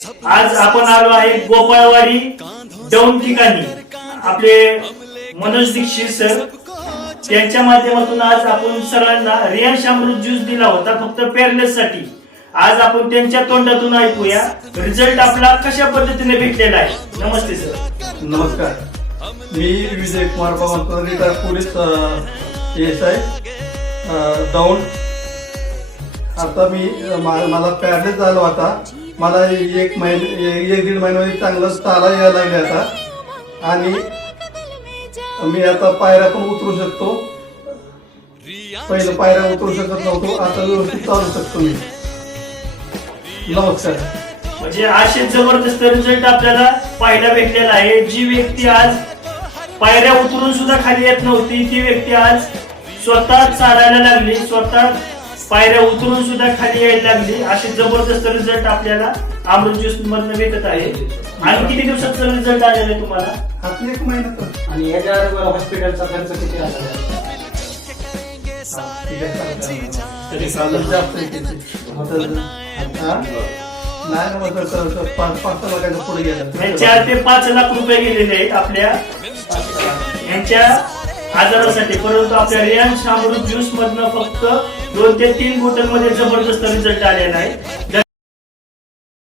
आज आपण आलो आहे गोपाळवाडी डौन ठिकाणी आपले मनोज दीक्षित सर त्यांच्या माध्यमातून आज आपण सरांना रियांश अमृत ज्यूस दिला होता फक्त पेरलेस साठी. आज आपण त्यांच्या तोंडातून ऐकूया रिझल्ट आपला कशा पद्धतीने भेटलेला आहे. नमस्ते सर. नमस्कार, मी Vijay Kumar Pawar, retire police ASI Daund. आता मी मला पॅरलेस झाला होता. मला एक दीड महिन्यामध्ये चांगलं चाला यायला लागले आता आणि मी आता पायऱ्या पण उतरू शकतो. पहिलं पायऱ्या उतरू शकत नव्हतो, आता व्यवस्थित चालू शकतो मी. नमस्कार. म्हणजे असे जबरदस्त रिझल्ट आपल्याला पाहायला भेटलेला आहे. जी व्यक्ती आज पायऱ्या उतरून सुद्धा खाली येत नव्हती ती व्यक्ती आज स्वतः चालायला लागली, स्वतः पायऱ्या उतरून सुद्धा खाली यायला लागली. असे जबरदस्त रिझल्ट आपल्याला अमृत ज्यूस मधून भेटत आहे. आणि किती दिवसाचा रिझल्ट आलेला आहे तुम्हाला? आता 1 महिन्यात. आणि याच्या हॉस्पिटलचा खर्च किती आला? नाही ना, 5 लाखाच्या पुढे गेला. 4 ते 5 लाख रुपये गेलेले आहेत आपल्या यांच्या आजारासाठी. परंतु आपल्या रियांश अमृत ज्यूस मधनं फक्त 2 ते 3 बॉटल मध्ये जबरदस्त रिझल्ट आलेला आहे.